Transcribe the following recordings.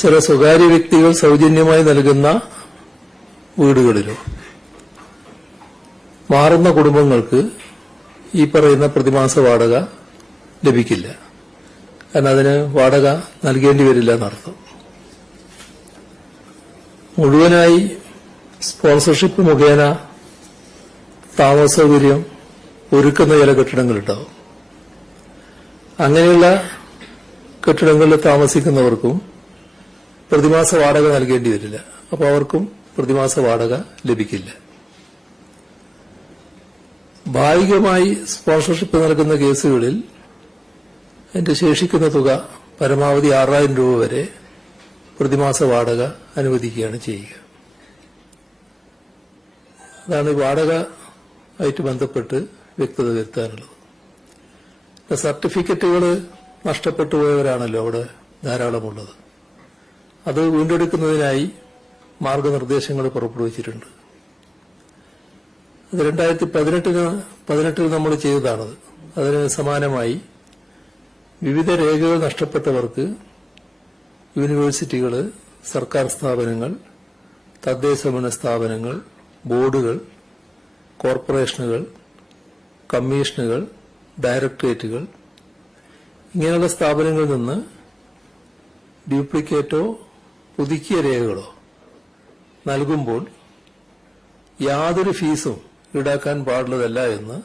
ചില സ്വകാര്യ വ്യക്തികൾ സൗജന്യമായി നൽകുന്ന വീടുകളിലോ മാറുന്ന കുടുംബങ്ങൾക്ക് ഈ പറയുന്ന പ്രതിമാസ വാടക ലഭിക്കില്ല. കാരണം അതിന് വാടക നൽകേണ്ടി വരില്ല എന്നർത്ഥം. മുഴുവനായി സ്പോൺസർഷിപ്പ് മുഖേന താമസ സൗകര്യം ഒരുക്കുന്ന ചില കെട്ടിടങ്ങളുണ്ടാവും. അങ്ങനെയുള്ള കെട്ടിടങ്ങളിൽ താമസിക്കുന്നവർക്കും പ്രതിമാസ വാടക നൽകേണ്ടി വരില്ല. അപ്പോൾ അവർക്കും പ്രതിമാസ വാടക ലഭിക്കില്ല. ഭാഗികമായി സ്പോൺസർഷിപ്പ് നൽകുന്ന കേസുകളിൽ അതിന്റെ ശേഷിക്കുന്ന തുക പരമാവധി 6000 രൂപ വരെ പ്രതിമാസ വാടക അനുവദിക്കുകയാണ് ചെയ്യുക. അതാണ് വാടക ആയിട്ട് ബന്ധപ്പെട്ട് വ്യക്തത വരുത്താനുള്ളത്. സർട്ടിഫിക്കറ്റുകൾ നഷ്ടപ്പെട്ടു പോയവരാണല്ലോ അവിടെ ധാരാളമുള്ളത്. അത് വീണ്ടെടുക്കുന്നതിനായി മാർഗനിർദ്ദേശങ്ങൾ പുറപ്പെടുവിച്ചിട്ടുണ്ട്. അത് 2018 നമ്മൾ ചെയ്തതാണത്. അതിന് സമാനമായി വിവിധ രേഖകൾ നഷ്ടപ്പെട്ടവർക്ക് യൂണിവേഴ്സിറ്റികൾ, സർക്കാർ സ്ഥാപനങ്ങൾ, തദ്ദേശഭരണ സ്ഥാപനങ്ങൾ, ബോർഡുകൾ, കോർപ്പറേഷനുകൾ, കമ്മീഷനുകൾ, ഡയറക്ടറേറ്റുകൾ ഇങ്ങനെയുള്ള സ്ഥാപനങ്ങളിൽ നിന്ന് ഡ്യൂപ്ലിക്കേറ്റോ പുതുക്കിയ രേഖകളോ നൽകുമ്പോൾ യാതൊരു ഫീസും ഈടാക്കാൻ പാടുള്ളതല്ല എന്ന്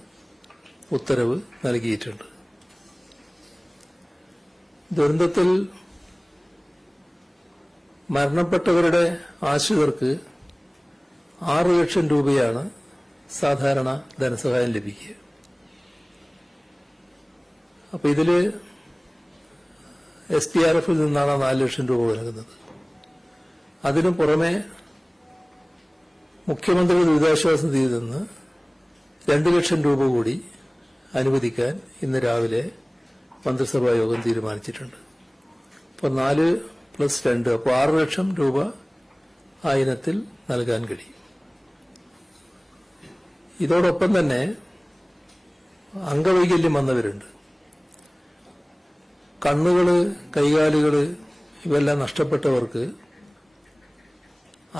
ഉത്തരവ് നൽകിയിട്ടുണ്ട്. ദുരന്തത്തിൽ മരണപ്പെട്ടവരുടെ ആശ്രിതർക്ക് 6 ലക്ഷം രൂപയാണ് സാധാരണ ധനസഹായം ലഭിക്കുക. അപ്പൊ ഇതില് SDRF നിന്നാണ് 4 ലക്ഷം രൂപ നൽകുന്നത്. അതിനു പുറമെ മുഖ്യമന്ത്രി ദുരിതാശ്വാസ നിധിയിൽ നിന്ന് 2 ലക്ഷം രൂപ കൂടി അനുവദിക്കാൻ ഇന്ന് രാവിലെ മന്ത്രിസഭാ യോഗം തീരുമാനിച്ചിട്ടുണ്ട്. അപ്പോൾ 4 + 2 അപ്പോൾ 6 ലക്ഷം രൂപ ആ ഇനത്തിൽ നൽകാൻ കഴിയും. ഇതോടൊപ്പം തന്നെ അംഗവൈകല്യം വന്നവരുണ്ട്. കണ്ണുകള്, കൈകാലുകള് ഇവയെല്ലാം നഷ്ടപ്പെട്ടവർക്ക്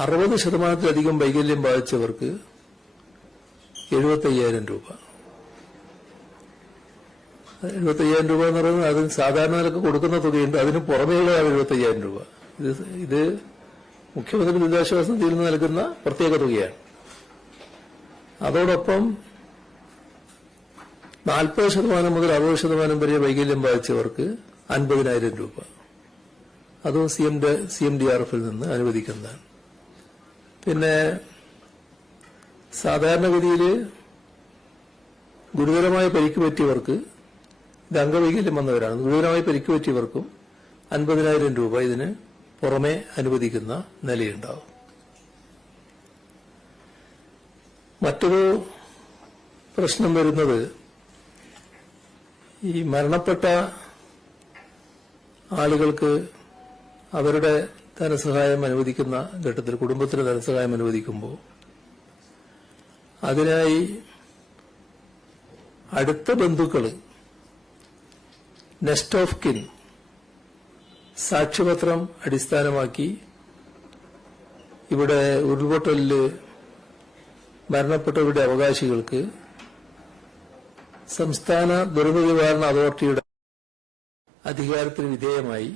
60% വൈകല്യം ബാധിച്ചവർക്ക് 75,000 രൂപ. 75,000 രൂപ എന്ന് പറയുന്നത് അതിന് സാധാരണ നിലക്ക് കൊടുക്കുന്ന തുകയുണ്ട്. അതിന് പുറമേയുള്ള 75,000 രൂപ. ഇത് മുഖ്യമന്ത്രി ദുരിതാശ്വാസ നിധിയിൽ നിന്ന് നൽകുന്ന പ്രത്യേക തുകയാണ്. അതോടൊപ്പം 40% മുതൽ 60% വരെ വൈകല്യം ബാധിച്ചവർക്ക് 50,000 രൂപ. അതും CMDRF നിന്ന് അനുവദിക്കുന്നതാണ്. പിന്നെ സാധാരണഗതിയിൽ ഗുരുതരമായ പരിക്ക് പറ്റിയവർക്ക്, ഇത് അംഗവൈകല്യം വന്നവരാണ്, ഗുരുതരമായി പരിക്ക് പറ്റിയവർക്കും 50,000 രൂപ ഇതിന് പുറമെ അനുവദിക്കുന്ന നിലയുണ്ടാവും. മറ്റൊരു പ്രശ്നം വരുന്നത് ഈ മരണപ്പെട്ട ആളുകൾക്ക് അവരുടെ ധനസഹായം അനുവദിക്കുന്ന ഘട്ടത്തിൽ, കുടുംബത്തിന് ധനസഹായം അനുവദിക്കുമ്പോൾ അതിനായി അടുത്ത ബന്ധുക്കൾ, നെക്സ്റ്റ് ഓഫ് കിൻ സാക്ഷ്യപത്രം അടിസ്ഥാനമാക്കി ഇവിടെ ഉരുൾപൊട്ടലിൽ മരണപ്പെട്ടവരുടെ അവകാശികൾക്ക് സംസ്ഥാന ദുരന്ത നിവാരണ അതോറിറ്റിയുടെ അധികാരത്തിന് വിധേയമായി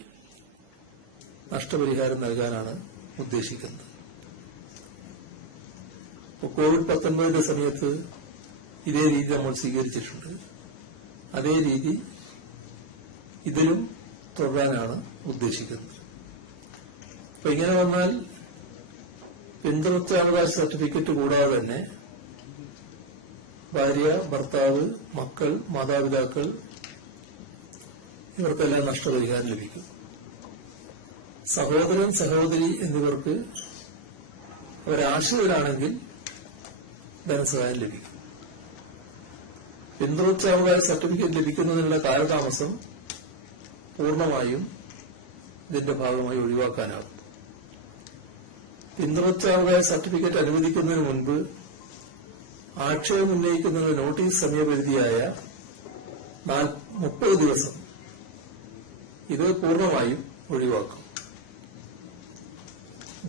നഷ്ടപരിഹാരം നൽകാനാണ് ഉദ്ദേശിക്കുന്നത്. ഇപ്പോൾ COVID-19 സമയത്ത് ഇതേ രീതി നമ്മൾ സ്വീകരിച്ചിട്ടുണ്ട്. അതേ രീതി ഇതിലും തുടരാനാണ് ഉദ്ദേശിക്കുന്നത്. അപ്പൊ ഇങ്ങനെ വന്നാൽ പിന്തുണാവകാശ സർട്ടിഫിക്കറ്റ് കൂടാതെ തന്നെ ഭാര്യ, ഭർത്താവ്, മക്കൾ, മാതാപിതാക്കൾ ഇവർക്കെല്ലാം നഷ്ടപരിഹാരം ലഭിക്കും. സഹോദരൻ, സഹോദരി എന്നിവർക്ക് അവരാശ്രിതരാണെങ്കിൽ ധനസഹായം ലഭിക്കും. പിന്തുണാവകാശ സർട്ടിഫിക്കറ്റ് ലഭിക്കുന്നതിനുള്ള കാലതാമസം പൂർണ്ണമായും ഇതിന്റെ ഭാഗമായി ഒഴിവാക്കാനാകും. പിന്തുണാവകാശ സർട്ടിഫിക്കറ്റ് അനുവദിക്കുന്നതിന് മുൻപ് ആക്ഷേപം ഉന്നയിക്കുന്നതിന് നോട്ടീസ് സമയപരിധിയായ 30 ദിവസം ഇത് പൂർണ്ണമായും ഒഴിവാക്കും.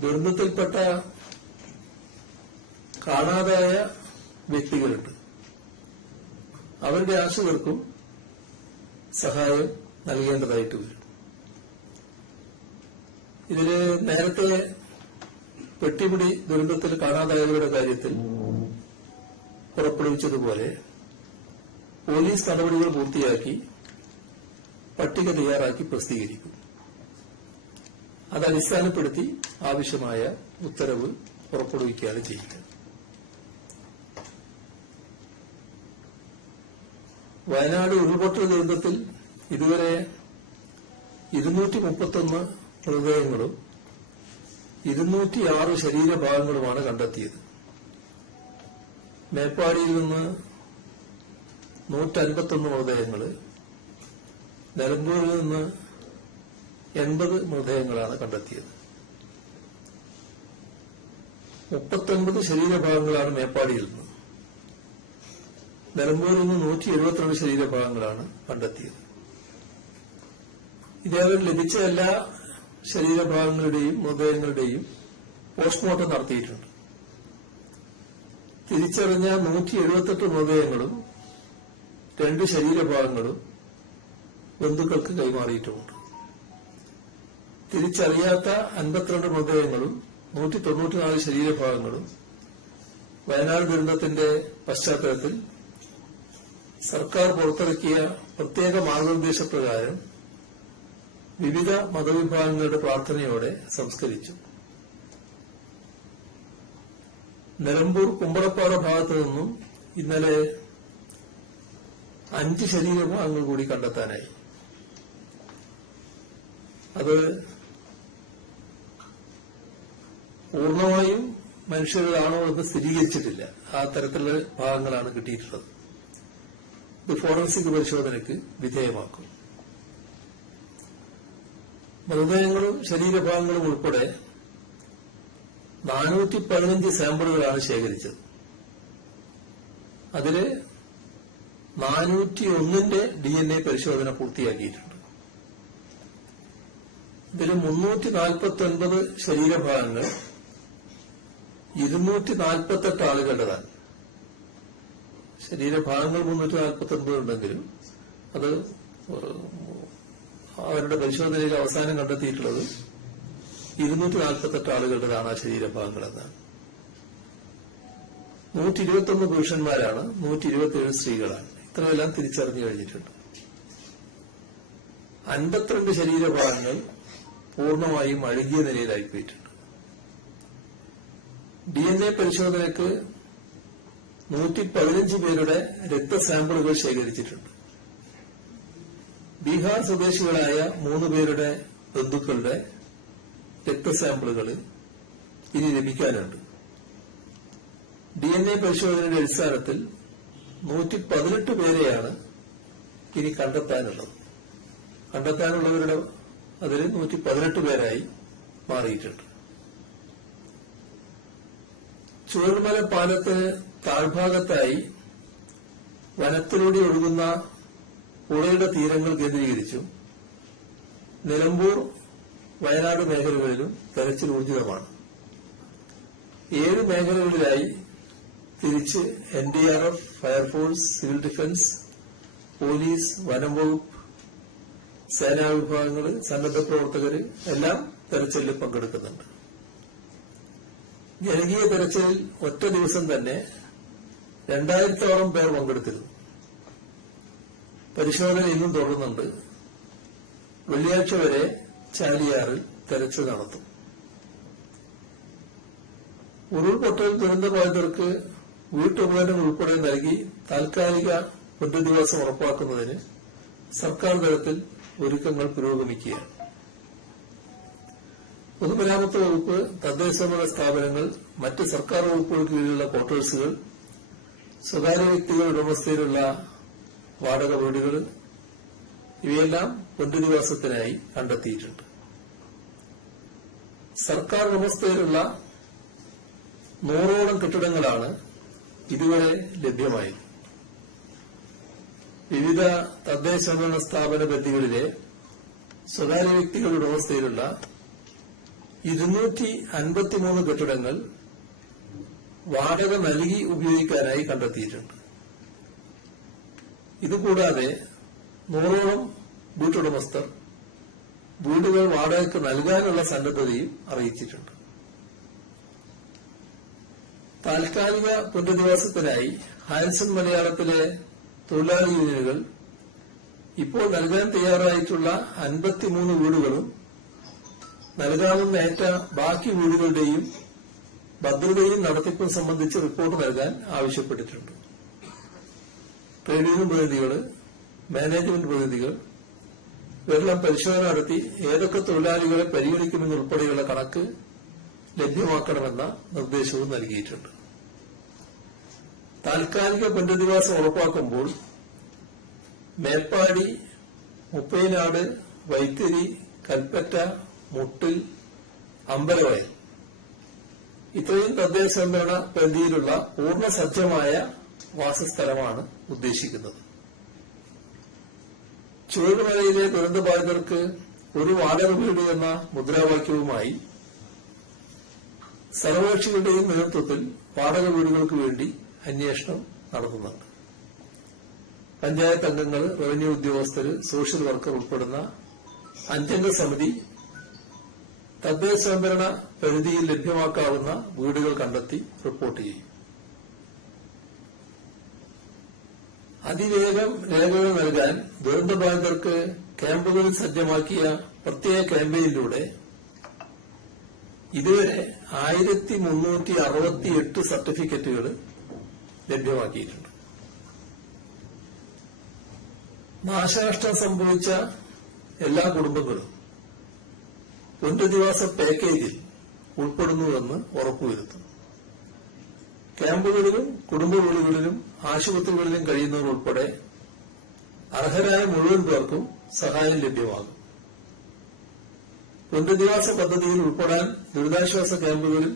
ദുരന്തത്തിൽപ്പെട്ട കാണാതായ വ്യക്തികളുണ്ട്. അവരുടെ ആശ്രിതർക്കും സഹായം നൽകേണ്ടതായിട്ട് വരും. ഇതില് നേരത്തെ പെട്ടിപിടി ദുരന്തത്തിൽ കാണാതായവരുടെ കാര്യത്തിൽ പുറപ്പെടുവിച്ചതുപോലെ പോലീസ് നടപടികൾ പൂർത്തിയാക്കി പട്ടിക തയ്യാറാക്കി പ്രസിദ്ധീകരിക്കും. അതടിസ്ഥാനപ്പെടുത്തി ആവശ്യമായ ഉത്തരവ് പുറപ്പെടുവിക്കുകയാണ് ചെയ്യുക. വയനാട് ഉരുൾപൊട്ടൽ ദുരന്തത്തിൽ ഇതുവരെ 231 മൃതദേഹങ്ങളും 206 ശരീരഭാഗങ്ങളുമാണ് കണ്ടെത്തിയത്. മേപ്പാടിയിൽ നിന്ന് 151 മൃതദേഹങ്ങൾ, നിലമ്പൂരിൽ നിന്ന് 80 മൃതദേഹങ്ങളാണ് കണ്ടെത്തിയത്. 39 ശരീരഭാഗങ്ങളാണ് മേപ്പാടിയിൽ നിന്ന്, നിലമ്പൂരിൽ നിന്ന് 172 ശരീരഭാഗങ്ങളാണ് കണ്ടെത്തിയത്. ഇതേവരെ ലഭിച്ച എല്ലാ ശരീരഭാഗങ്ങളുടെയും മൃതദേഹങ്ങളുടെയും പോസ്റ്റ്മോർട്ടം നടത്തിയിട്ടുണ്ട്. തിരിച്ചറിഞ്ഞ 178 മൃതദേഹങ്ങളും 2 ശരീരഭാഗങ്ങളും ബന്ധുക്കൾക്ക് കൈമാറിയിട്ടുമുണ്ട്. തിരിച്ചറിയാത്ത 52 മൃതദേഹങ്ങളും 194 ശരീരഭാഗങ്ങളും വയനാട് ദുരന്തത്തിന്റെ പശ്ചാത്തലത്തിൽ സർക്കാർ പുറത്തിറക്കിയ പ്രത്യേക മാർഗനിർദ്ദേശപ്രകാരം വിവിധ മതവിഭാഗങ്ങളുടെ പ്രാർത്ഥനയോടെ സംസ്കരിച്ചു. നിലമ്പൂർ കുമ്പളപ്പാറ ഭാഗത്തു നിന്നും ഇന്നലെ 5 ശരീരഭാഗങ്ങൾ കൂടി കണ്ടെത്താനായി. അത് പൂർണ്ണമായും മനുഷ്യരാണോ എന്ന് സ്ഥിരീകരിച്ചിട്ടില്ല. ആ തരത്തിലുള്ള ഭാഗങ്ങളാണ് കിട്ടിയിട്ടുള്ളത്. ഇത് ഫോറൻസിക് പരിശോധനയ്ക്ക് വിധേയമാക്കും. മൃതദേഹങ്ങളും ശരീരഭാഗങ്ങളും ഉൾപ്പെടെ 415 സാമ്പിളുകളാണ് ശേഖരിച്ചത്. അതില് 401ന്റെ DNA പരിശോധന പൂർത്തിയാക്കിയിട്ടുണ്ട്. ഇതിൽ 349 ശരീരഭാഗങ്ങൾ 248 ആളുകളുടേതാണ്. ശരീരഭാഗങ്ങൾ 349 ഉണ്ടെങ്കിലും അത് അവരുടെ പരിശോധനയിൽ അവസാനം കണ്ടെത്തിയിട്ടുള്ളത് 248 ആളുകളുടേതാണ് ആ ശരീരഭാഗങ്ങളെന്നാണ്. 121 പുരുഷന്മാരാണ്, 127 സ്ത്രീകളാണ്. ഇത്രയെല്ലാം തിരിച്ചറിഞ്ഞു കഴിഞ്ഞിട്ടുണ്ട്. 52 ശരീരഭാഗങ്ങൾ പൂർണ്ണമായും അഴുകിയ നിലയിലായിപ്പോയിട്ടുണ്ട്. DNA പരിശോധനയ്ക്ക് 115 പേരുടെ രക്തസാമ്പിളുകൾ ശേഖരിച്ചിട്ടുണ്ട്. ബീഹാർ സ്വദേശികളായ 3 പേരുടെ ബന്ധുക്കളുടെ രക്തസാമ്പിളുകൾ ഇനി ലഭിക്കാനുണ്ട്. DNA പരിശോധനയുടെ അടിസ്ഥാനത്തിൽ 118 പേരെയാണ് ഇനി കണ്ടെത്താനുള്ളത്. കണ്ടെത്താനുള്ളവരുടെ അതിൽ 118 പേരായി മാറിയിട്ടുണ്ട്. ചുവർമല പാലത്തിന് താഴ്ഭാഗത്തായി വനത്തിലൂടെ ഒഴുകുന്ന പുഴയുടെ തീരങ്ങൾ കേന്ദ്രീകരിച്ചും നിലമ്പൂർ, വയനാട് മേഖലകളിലും തെരച്ചിൽ ഊർജിതമാണ്. 7 മേഖലകളിലായി തിരിച്ച് NDRF, fire force, civil defence, police, വനം വകുപ്പ്, സേനാ വിഭാഗങ്ങൾ, സന്നദ്ധ പ്രവർത്തകർ എല്ലാം തെരച്ചിലിൽ പങ്കെടുക്കുന്നുണ്ട്. ജനകീയ തെരച്ചിലിൽ ഒറ്റ ദിവസം തന്നെ 2000-ഓളം പേർ പങ്കെടുത്തിരുന്നു. പരിശോധന ഇന്നും തുടരുന്നുണ്ട്. വെള്ളിയാഴ്ച വരെ ചാലിയാറിൽ തെരച്ചിൽ നടത്തും. ഉരുൾപൊട്ടൽ ദുരന്തബാധിതർക്ക് വീട്ടുപകരണങ്ങൾ ഉൾപ്പെടെ നൽകി താൽക്കാലിക പുനരധിവാസം ഉറപ്പാക്കുന്നതിന് സർക്കാർ തലത്തിൽ ഒരുക്കങ്ങൾ പുരോഗമിക്കുകയാണ്. പൊതുമരാമത്ത് വകുപ്പ്, തദ്ദേശഭരണ സ്ഥാപനങ്ങൾ, മറ്റ് സർക്കാർ വകുപ്പുകൾക്ക് കീഴിലുള്ള ക്വാർട്ടേഴ്സുകൾ, സ്വകാര്യ വ്യക്തികളുടെ ഉടമസ്ഥയിലുള്ള വാടക വീടുകൾ ഇവയെല്ലാം പുനരധിവാസത്തിനായി കണ്ടെത്തിയിട്ടുണ്ട്. സർക്കാർ ഉടമസ്ഥയിലുള്ള 100ഓളം കെട്ടിടങ്ങളാണ് ഇതുവരെ ലഭ്യമായത്. വിവിധ തദ്ദേശഭരണ സ്ഥാപന പരിധികളിലെ സ്വകാര്യ വ്യക്തികളുടെ ഉടമസ്ഥയിലുള്ള 253 കെട്ടിടങ്ങൾ വാടക നൽകി ഉപയോഗിക്കാനായി കണ്ടെത്തിയിട്ടുണ്ട്. ഇതുകൂടാതെ 100ഓളം വീട്ടുടമസ്ഥർ വീടുകൾ വാടകയ്ക്ക് നൽകാനുള്ള സന്നദ്ധതയും അറിയിച്ചിട്ടുണ്ട്. താൽക്കാലിക പുനരധിവാസത്തിനായി ഹാൻസൺ മലയാളത്തിലെ തൊഴിലാളി യൂണിയനുകൾ ഇപ്പോൾ നൽകാൻ തയ്യാറായിട്ടുള്ള 53 വീടുകളും നൽകാമെന്ന ഏറ്റ ബാക്കി വീടുകളുടെയും ഭദ്രതയും നടത്തിപ്പും സംബന്ധിച്ച് റിപ്പോർട്ട് നൽകാൻ ആവശ്യപ്പെട്ടിട്ടുണ്ട്. ട്രേഡ് യൂണിയൻ പ്രതിനിധികൾ, മാനേജ്മെന്റ് പ്രതിനിധികൾ ഇവരെല്ലാം പരിശോധന നടത്തി ഏതൊക്കെ തൊഴിലാളികളെ പരിഗണിക്കുമെന്നുൾപ്പെടെയുള്ള കണക്ക് ലഭ്യമാക്കണമെന്ന നിർദ്ദേശവും നൽകിയിട്ടുണ്ട്. താൽക്കാലിക പുനരധിവാസം ഉറപ്പാക്കുമ്പോൾ മേപ്പാടി, മുപ്പൈനാട്, വൈത്തിരി, കൽപ്പറ്റ, മുട്ടിൽ, അമ്പലവയൽ ഇത്രയും തദ്ദേശ സ്വയംഭരണ പരിധിയിലുള്ള പൂർണ്ണസജ്ജമായ വാസസ്ഥലമാണ് ഉദ്ദേശിക്കുന്നത്. ചുവടുമലയിലെ ദുരന്തബാധിതർക്ക് ഒരു വാടക വീട് എന്ന മുദ്രാവാക്യവുമായി സർവകക്ഷികളുടെയും നേതൃത്വത്തിൽ വാടക വീടുകൾക്ക് വേണ്ടി അന്വേഷണം നടത്തുന്നുണ്ട്. പഞ്ചായത്ത് അംഗങ്ങൾ, റവന്യൂ ഉദ്യോഗസ്ഥർ, സോഷ്യൽ വർക്കർ ഉൾപ്പെടുന്ന 5 സമിതി തദ്ദേശ സ്വയംഭരണ പരിധിയിൽ ലഭ്യമാക്കാവുന്ന വീടുകൾ കണ്ടെത്തി റിപ്പോർട്ട് ചെയ്യും. അതിവേഗം രേഖകൾ നൽകാൻ ദുരന്തബാധിതർക്ക് ക്യാമ്പുകളിൽ സജ്ജമാക്കിയ പ്രത്യേക ക്യാമ്പയിനിലൂടെ ഇതുവരെ 1368 സർട്ടിഫിക്കറ്റുകൾ ലഭ്യമാക്കിയിട്ടുണ്ട്. നാശനഷ്ടം സംഭവിച്ച എല്ലാ കുടുംബങ്ങളും പുനരധിവാസ പാക്കേജിൽ ഉൾപ്പെടുന്നുവെന്ന് ഉറപ്പുവരുത്തും. ക്യാമ്പുകളിലും കുടുംബ വീടുകളിലും ആശുപത്രികളിലും കഴിയുന്നവർ ഉൾപ്പെടെ അർഹരായ മുഴുവൻ പേർക്കും സഹായം ലഭ്യമാകും. പുനരധിവാസ പദ്ധതിയിൽ ഉൾപ്പെടാൻ ദുരിതാശ്വാസ ക്യാമ്പുകളിൽ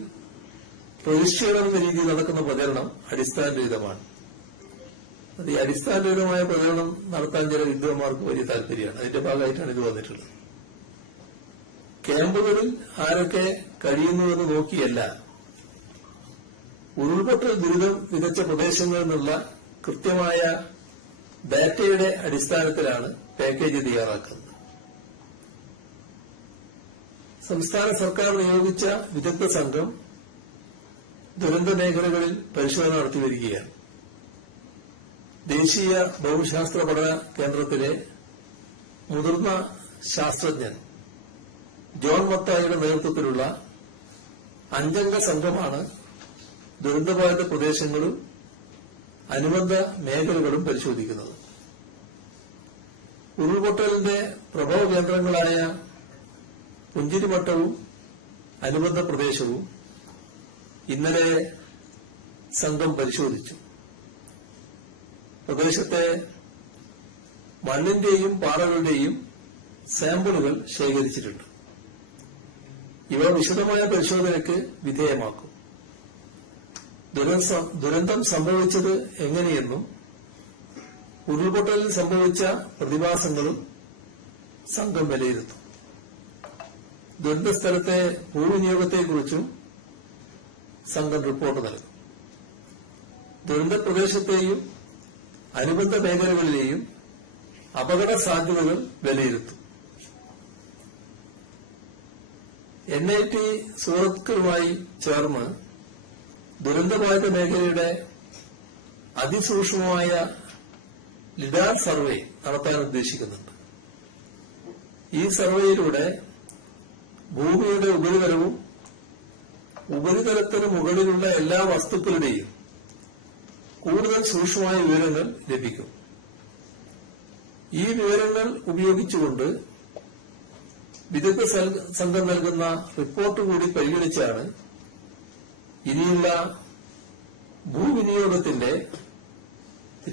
രജിസ്റ്റർ ചെയ്യണമെന്ന രീതിയിൽ നടക്കുന്ന പ്രചരണം അടിസ്ഥാനരഹിതമാണ്. അത് ഈ അടിസ്ഥാനരഹിതമായ പ്രചരണം നടത്താൻ ചില വിദ്വാന്മാർക്ക് വലിയ താല്പര്യമാണ്. അതിന്റെ ഭാഗമായിട്ടാണ് ഇത് വന്നിട്ടുള്ളത്. ക്യാമ്പുകളിൽ ആരൊക്കെ കഴിയുന്നുവെന്ന് നോക്കിയല്ല, ഉരുൾപൊട്ടൽ ദുരിതം വിതച്ച പ്രദേശങ്ങളിൽ നിന്നുള്ള കൃത്യമായ ഡാറ്റയുടെ അടിസ്ഥാനത്തിലാണ് പാക്കേജ് തയ്യാറാക്കുന്നത്. സംസ്ഥാന സർക്കാർ നിയോഗിച്ച വിദഗ്ധ സംഘം ദുരന്ത മേഖലകളിൽ പരിശോധന നടത്തിവരികയാണ്. ദേശീയ ഭൗമശാസ്ത്ര പഠന കേന്ദ്രത്തിലെ മുതിർന്ന ശാസ്ത്രജ്ഞൻ ജോൺ മത്തായിയുടെ നേതൃത്വത്തിലുള്ള 5 സംഘമാണ് ദുരന്തബാധിത പ്രദേശങ്ങളും അനുബന്ധ മേഖലകളും പരിശോധിക്കുന്നത്. ഉരുൾപൊട്ടലിന്റെ പ്രഭവ കേന്ദ്രങ്ങളായ പുഞ്ചിരിമട്ടവും അനുബന്ധ പ്രദേശവും ഇന്നലെ സംഘം പരിശോധിച്ചു. പ്രദേശത്തെ മണ്ണിന്റെയും പാറകളുടെയും സാമ്പിളുകൾ ശേഖരിച്ചിട്ടുണ്ട്. ഇവ വിശദമായ പരിശോധനയ്ക്ക് വിധേയമാക്കും. ദുരന്തം സംഭവിച്ചത് എങ്ങനെയെന്നും ഉരുൾപൊട്ടലിൽ സംഭവിച്ച പ്രതിഭാസങ്ങളും സംഘം വിലയിരുത്തും. ദുരന്ത സ്ഥലത്തെ ഭൂവിനിയോഗത്തെക്കുറിച്ചും സംഘം റിപ്പോർട്ട് നൽകും. ദുരന്ത പ്രദേശത്തെയും അനുബന്ധ മേഖലകളിലെയും അപകട സാധ്യതകൾ വിലയിരുത്തും. NIT സൂറത്തുമായി ചേർന്ന് ദുരന്തബാധിത മേഖലയുടെ അതിസൂക്ഷ്മമായ ലിഡാർ സർവേ നടത്താൻ ഉദ്ദേശിക്കുന്നുണ്ട്. ഈ സർവേയിലൂടെ ഭൂമിയുടെ ഉപരിതലവും ഉപരിതലത്തിന് മുകളിലുള്ള എല്ലാ വസ്തുക്കളുടെയും കൂടുതൽ സൂക്ഷ്മമായ വിവരങ്ങൾ ലഭിക്കും. ഈ വിവരങ്ങൾ ഉപയോഗിച്ചുകൊണ്ട് വിദഗ്ധ സംഘം നൽകുന്ന റിപ്പോർട്ട് കൂടി പരിഗണിച്ചാണ് ഇനിയുള്ള ഭൂവിനിയോഗത്തിന്റെ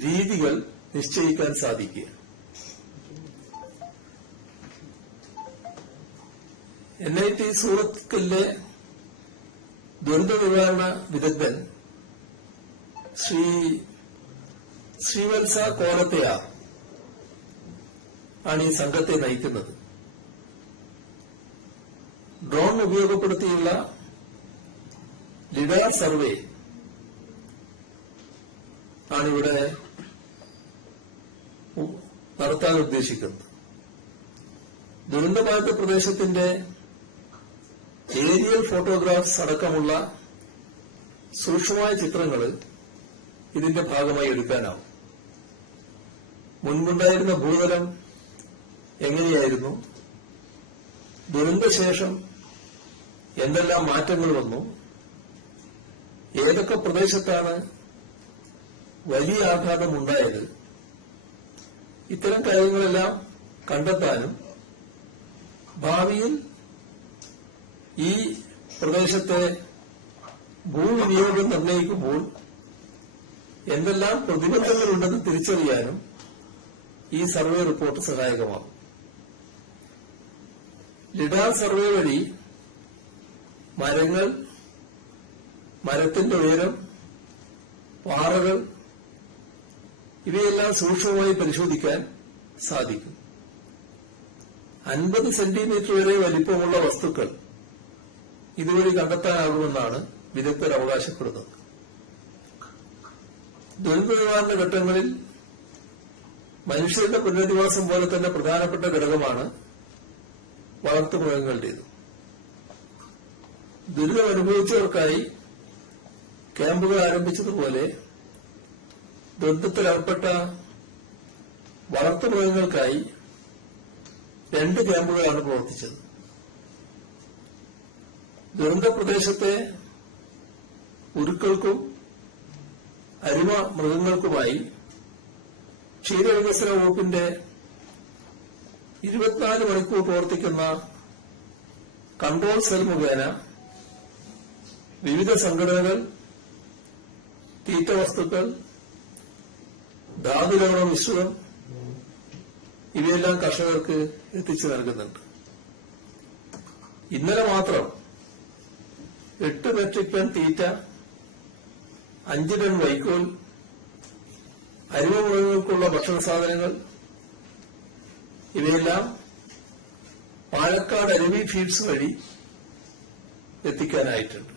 രീതികൾ നിശ്ചയിക്കാൻ സാധിക്കുക. NIT സൂറത്തിലെ ദുരന്ത നിവാരണ വിദഗ്ധൻ ശ്രീവത്സ കോലത്തയാർ ആണ് ഈ സംഘത്തെ നയിക്കുന്നത്. ഡ്രോൺ ഉപയോഗപ്പെടുത്തിയുള്ള ലിഡാർ സർവേ ആണിവിടെ നടത്താൻ ഉദ്ദേശിക്കുന്നത്. ദുരന്തബാധിത പ്രദേശത്തിന്റെ ഏരിയൽ ഫോട്ടോഗ്രാഫ്സ് അടക്കമുള്ള സൂക്ഷ്മമായ ചിത്രങ്ങൾ ഇതിന്റെ ഭാഗമായി എടുക്കാനാവും. മുൻപുണ്ടായിരുന്ന ഭൂതലം എങ്ങനെയായിരുന്നു, ദുരന്തശേഷം എന്തെല്ലാം മാറ്റങ്ങൾ വന്നു, ഏതൊക്കെ പ്രദേശത്താണ് വലിയ ആഘാതം ഉണ്ടായത്, ഇത്തരം കാര്യങ്ങളെല്ലാം കണ്ടെത്താനും ഭാവിയിൽ ഈ പ്രദേശത്തെ ഭൂവിനിയോഗം നിർണ്ണയിക്കുമ്പോൾ എന്തെല്ലാം പ്രതിബന്ധങ്ങളുണ്ടെന്ന് തിരിച്ചറിയാനും ഈ സർവേ റിപ്പോർട്ട് സഹായകമാകും. ലിഡാർ സർവേ വഴി മരങ്ങൾ, മരത്തിന്റെ ഉയരം, പാറകൾ ഇവയെല്ലാം സൂക്ഷ്മമായി പരിശോധിക്കാൻ സാധിക്കും. 50 സെന്റിമീറ്റർ വരെ വലിപ്പമുള്ള വസ്തുക്കൾ ഇതുവഴി കണ്ടെത്താനാകുമെന്നാണ് വിദഗ്ധർ അവകാശപ്പെടുന്നത്. ദുരന്ത നിവാരണ ഘട്ടങ്ങളിൽ മനുഷ്യരുടെ പുനരധിവാസം പോലെ തന്നെ പ്രധാനപ്പെട്ട ഘടകമാണ് വളർത്തുമൃഗങ്ങളുടേത്. ദുരിതം അനുഭവിച്ചവർക്കായി ക്യാമ്പുകൾ ആരംഭിച്ചതുപോലെ ദുരന്തത്തിലേർപ്പെട്ട വളർത്തുമൃഗങ്ങൾക്കായി 2 ക്യാമ്പുകളാണ് പ്രവർത്തിച്ചത്. ദുരന്ത പ്രദേശത്തെ ഉരുക്കൾക്കും അരുമ മൃഗങ്ങൾക്കുമായി ക്ഷീരവികസന വകുപ്പിന്റെ 24 മണിക്കൂർ പ്രവർത്തിക്കുന്ന കൺട്രോൾ സെൽ മുഖേന വിവിധ സംഘടനകൾ തീറ്റ വസ്തുക്കൾ, ധാതുലവണ മിശ്രിതം ഇവയെല്ലാം കർഷകർക്ക് എത്തിച്ചു നൽകുന്നുണ്ട്. ഇന്നലെ മാത്രം 8 മെട്രിക് ടൺ തീറ്റ, 5 ടൺ വൈക്കോൽ, അരിമമൃഗങ്ങൾക്കുള്ള ഭക്ഷണ സാധനങ്ങൾ ഇവയെല്ലാം പാലക്കാട് അരുവി ഫീഡ്സ് വഴി എത്തിക്കാനായിട്ടുണ്ട്.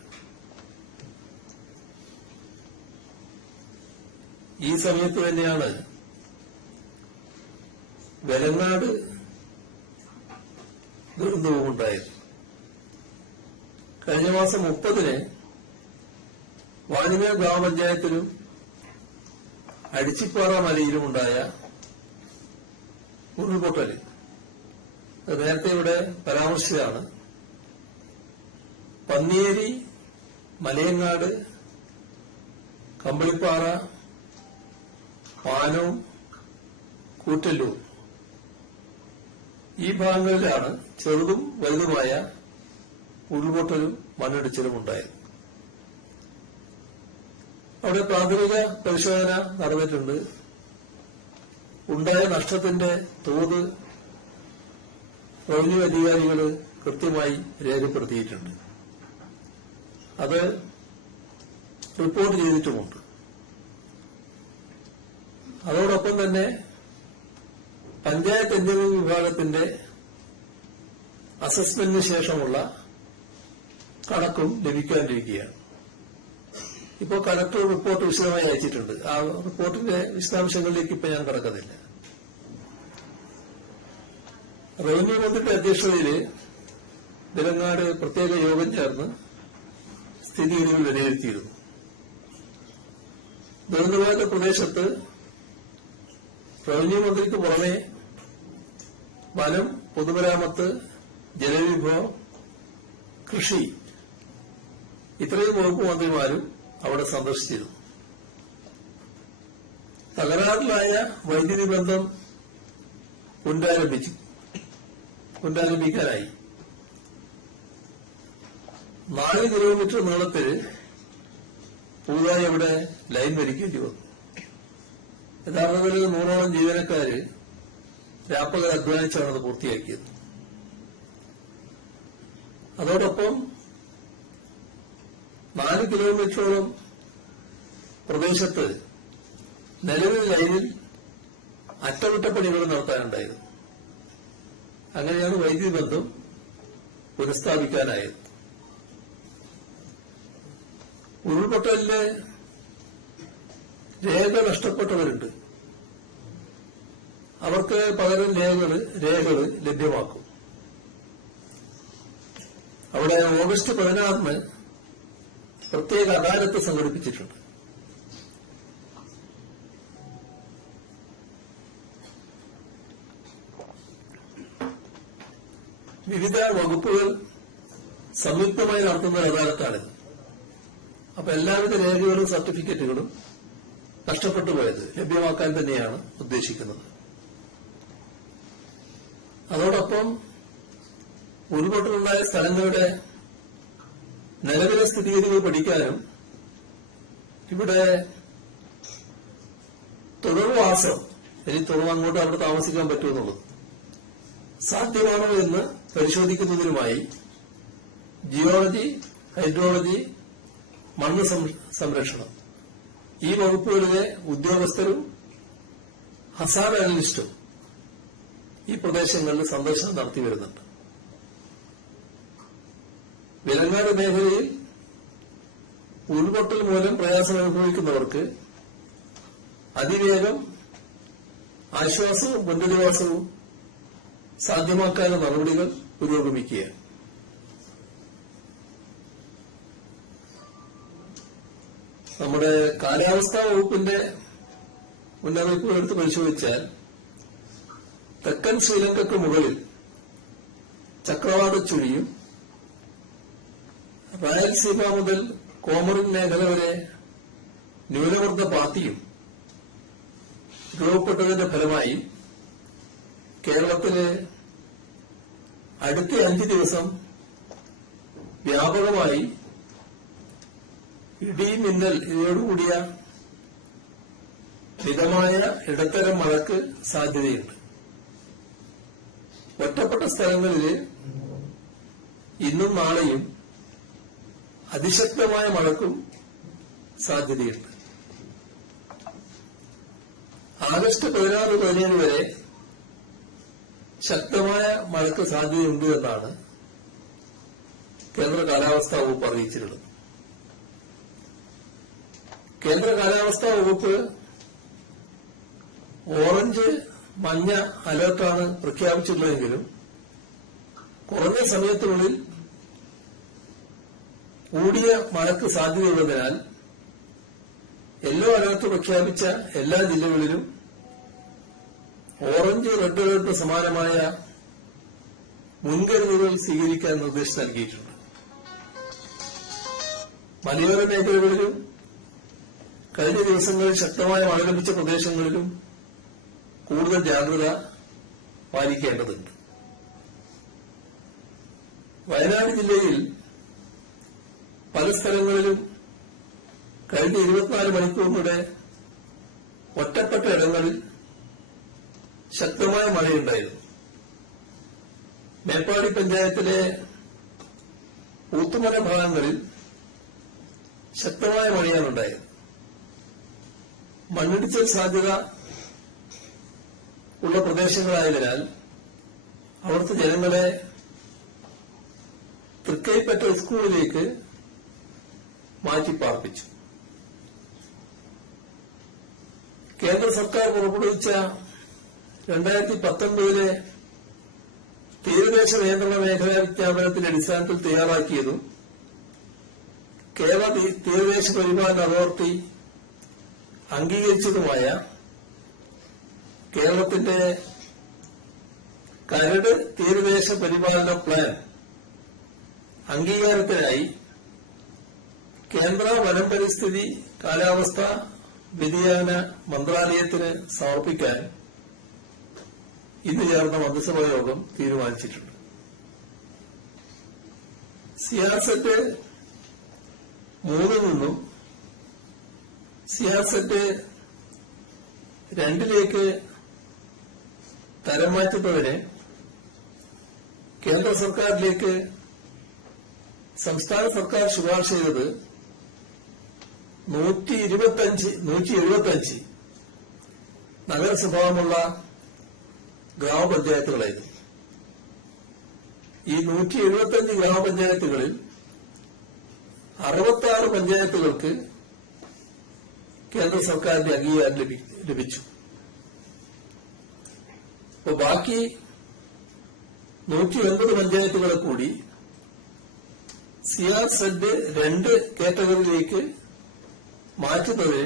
ഈ സമയത്ത് തന്നെയാണ് വെലങ്ങാട് ദുരന്തവും ഉണ്ടായത്. കഴിഞ്ഞ മാസം 30-ന് വാണിമേൽ ഗ്രാമപഞ്ചായത്തിലും അടിച്ചിപ്പാറ മലയിലുമുണ്ടായ ഉരുൾപൊട്ടൽ നേരത്തെ ഇവിടെ പരാമർശിച്ചതാണ്. പന്നിയേരി, മലയങ്ങാട്, കമ്പളിപ്പാറ, പാനവും കൂറ്റല്ലൂർ ഈ ഭാഗങ്ങളിലാണ് ചെറുതും വലുതുമായ ഉരുൾപൊട്ടലും മണ്ണിടിച്ചിലും ഉണ്ടായത്. അവിടെ പ്രാഥമിക പരിശോധന നടന്നിട്ടുണ്ട്. ഉണ്ടായ നഷ്ടത്തിന്റെ തോത് റവന്യൂ അധികാരികൾ കൃത്യമായി രേഖപ്പെടുത്തിയിട്ടുണ്ട്. അത് റിപ്പോർട്ട് ചെയ്തിട്ടുമുണ്ട്. അതോടൊപ്പം തന്നെ പഞ്ചായത്ത് എഞ്ചിനീയറിംഗ് വിഭാഗത്തിന്റെ അസസ്മെന്റിന് ശേഷമുള്ള കണക്കും ലഭിക്കാനിരിക്കുകയാണ്. ഇപ്പോൾ കലക്ടർ റിപ്പോർട്ട് വിശദമായി അയച്ചിട്ടുണ്ട്. ആ റിപ്പോർട്ടിന്റെ വിശദാംശങ്ങളിലേക്ക് ഇപ്പൊ ഞാൻ കടക്കുന്നില്ല. റവന്യൂ മന്ത്രിയുടെ അധ്യക്ഷതയിൽ വിലങ്ങാട് പ്രത്യേക യോഗം ചേർന്ന് സ്ഥിതിഗതികൾ വിലയിരുത്തിയിരുന്നു. ദുരന്തബാധിത പ്രദേശത്ത് റവന്യൂ മന്ത്രിക്ക് പുറമെ വനം, പൊതുമരാമത്ത്, ജലവിഭവം, കൃഷി ഇത്രയും വകുപ്പ് മന്ത്രിമാരും അവിടെ സന്ദർശിച്ചിരുന്നു. തകരാറിലായ വൈദ്യുതി ബന്ധം പുനരാരംഭിക്കാനായി 4 കിലോമീറ്റർ നീളത്തിൽ പുതുതായി അവിടെ ലൈൻ വലിക്കേണ്ടി വന്നു. യഥാർത്ഥത്തിൽ 100ഓളം ജീവനക്കാര് രാപ്പകൽ അധ്വാനിച്ചാണ് അത് പൂർത്തിയാക്കിയത്. അതോടൊപ്പം 4 കിലോമീറ്ററോളം പ്രദേശത്ത് നിലവിൽ ലൈനിൽ അറ്റകുറ്റപ്പണികൾ നടത്താനുണ്ടായിരുന്നു. അങ്ങനെയാണ് വൈദ്യുതി ബന്ധം പുനഃസ്ഥാപിക്കാനായത്. ഉരുൾപൊട്ടലില് രേഖ നഷ്ടപ്പെട്ടവരുണ്ട്. അവർക്ക് പകരം രേഖകൾ ലഭ്യമാക്കും. അവിടെ ഓഗസ്റ്റ് 16 പ്രത്യേക അദാലത്ത് സംഘടിപ്പിച്ചിട്ടുണ്ട്. വിവിധ വകുപ്പുകൾ സംയുക്തമായി നടത്തുന്ന അദാലത്താണിത്. അപ്പൊ എല്ലാവിധ രേഖകളും സർട്ടിഫിക്കറ്റുകളും നഷ്ടപ്പെട്ടു പോയത് ലഭ്യമാക്കാൻ തന്നെയാണ് ഉദ്ദേശിക്കുന്നത്. അതോടൊപ്പം ഉരുൾപൊട്ടലുണ്ടായ സ്ഥലങ്ങളുടെ നിലവിലെ സ്ഥിതിഗതികൾ പഠിക്കാനും ഇവിടെ തുടർവാസം, ഇനി തുടർന്നങ്ങോട്ട് അവിടെ താമസിക്കാൻ പറ്റുമെന്നുള്ളത് സാധ്യമാണോ എന്ന് പരിശോധിക്കുന്നതിനുമായി ജിയോളജി, ഹൈഡ്രോളജി, മണ്ണ് സംരക്ഷണം ഈ വകുപ്പുകളിലെ ഉദ്യോഗസ്ഥരും ഹസാർഡ് അനലിസ്റ്റും ഈ പ്രദേശങ്ങളിൽ സന്ദർശനം നടത്തി വരുന്നുണ്ട്. വിലങ്ങാട് മേഖലയിൽ ഉരുൾപൊട്ടൽ മൂലം പ്രയാസം അനുഭവിക്കുന്നവർക്ക് അതിവേഗം ആശ്വാസവും പുനരധിവാസവും സാധ്യമാക്കാനുള്ള നടപടികൾ പുരോഗമിക്കുകയാണ്. നമ്മുടെ കാലാവസ്ഥാ വകുപ്പിന്റെ മുന്നറിയിപ്പുകൾ എടുത്ത് പരിശോധിച്ചാൽ തെക്കൻ ശ്രീലങ്കയ്ക്ക് മുകളിൽ ചക്രവാത ചുഴിയും റായൽസീമ മുതൽ കോമറിൻ മേഖല വരെ ന്യൂനമർദ്ദ പാത്തിയും രൂപപ്പെട്ടതിന്റെ ഫലമായി കേരളത്തില് അടുത്ത 5 ദിവസം വ്യാപകമായി ഇടി, മിന്നൽ ഇവയോടുകൂടിയ മിതമായ ഇടത്തരം മഴയ്ക്ക് സാധ്യതയുണ്ട്. ഒറ്റപ്പെട്ട സ്ഥലങ്ങളിൽ ഇന്നും നാളെയും അതിശക്തമായ മഴയ്ക്കും സാധ്യതയുണ്ട്. ആഗസ്റ്റ് 16-17 വരെ ശക്തമായ മഴയ്ക്ക് സാധ്യതയുണ്ട് എന്നാണ് കേന്ദ്ര കാലാവസ്ഥാ വകുപ്പ് അറിയിച്ചിട്ടുള്ളത്. കേന്ദ്ര കാലാവസ്ഥാ വകുപ്പ് ഓറഞ്ച്, മഞ്ഞ അലർട്ടാണ് പ്രഖ്യാപിച്ചിട്ടുള്ളതെങ്കിലും കുറഞ്ഞ സമയത്തിനുള്ളിൽ കൂടിയ മഴയ്ക്ക് സാധ്യതയുള്ളതിനാൽ യെല്ലോ അലർട്ട് പ്രഖ്യാപിച്ച എല്ലാ ജില്ലകളിലും ഓറഞ്ച്, റെഡ് അലർട്ട് സമാനമായ മുൻകരുതലുകൾ സ്വീകരിക്കാൻ നിർദ്ദേശം നൽകിയിട്ടുണ്ട്. മലയോര മേഖലകളിലും കഴിഞ്ഞ ദിവസങ്ങളിൽ ശക്തമായ മഴ ലഭിച്ച പ്രദേശങ്ങളിലും കൂടുതൽ ജാഗ്രത പാലിക്കേണ്ടതുണ്ട്. വയനാട് ജില്ലയിൽ പല സ്ഥലങ്ങളിലും കഴിഞ്ഞ 24 മണിക്കൂറിനിടെ ഒറ്റപ്പെട്ട ഇടങ്ങളിൽ ശക്തമായ മഴയുണ്ടായിരുന്നു. മേപ്പാടി പഞ്ചായത്തിലെ ഊത്തുമല ഭാഗങ്ങളിൽ ശക്തമായ മഴയാണ് ഉണ്ടായത്. മണ്ണിടിച്ചിൽ സാധ്യത ഉള്ള പ്രദേശങ്ങളായതിനാൽ അവിടുത്തെ ജനങ്ങളെ തൃക്കൈപ്പറ്റ സ്കൂളിലേക്ക് മാറ്റിപ്പാർപ്പിച്ചു. കേന്ദ്ര സർക്കാർ പുറപ്പെടുവിച്ച 2019 തീരദേശ നിയന്ത്രണ മേഖലാ വിജ്ഞാപനത്തിന്റെ അടിസ്ഥാനത്തിൽ തയ്യാറാക്കിയതും കേരള തീരദേശ പരിപാലന അതോറിറ്റി അംഗീകരിച്ചതുമായ കേരളത്തിന്റെ കരട് തീരദേശ പരിപാലന പ്ലാൻ അംഗീകാരത്തിനായി കേന്ദ്ര വനം പരിസ്ഥിതി കാലാവസ്ഥ വ്യതിയാന മന്ത്രാലയത്തിന് സമർപ്പിക്കാൻ ഇന്ന് ചേർന്ന മന്ത്രിസഭാ യോഗം തീരുമാനിച്ചിട്ടുണ്ട്. സിയാസെറ്റ് 3 നിന്നും സിയാസെറ്റ് 2 തരം മാറ്റുന്നതിന് കേന്ദ്ര സർക്കാരിലേക്ക് സംസ്ഥാന സർക്കാർ ശുപാർശ ചെയ്തത് 175 നഗരസ്വഭാവമുള്ള ഗ്രാമപഞ്ചായത്തുകളായിരുന്നു. ഈ 175 ഗ്രാമപഞ്ചായത്തുകളിൽ 66 പഞ്ചായത്തുകൾക്ക് കേന്ദ്ര സർക്കാരിന്റെ അംഗീകാരം ലഭിച്ചു. അപ്പോൾ ബാക്കി 180 പഞ്ചായത്തുകളെ കൂടി CRZ 2 കാറ്റഗറിയിലേക്ക് മാറ്റുന്നതിന്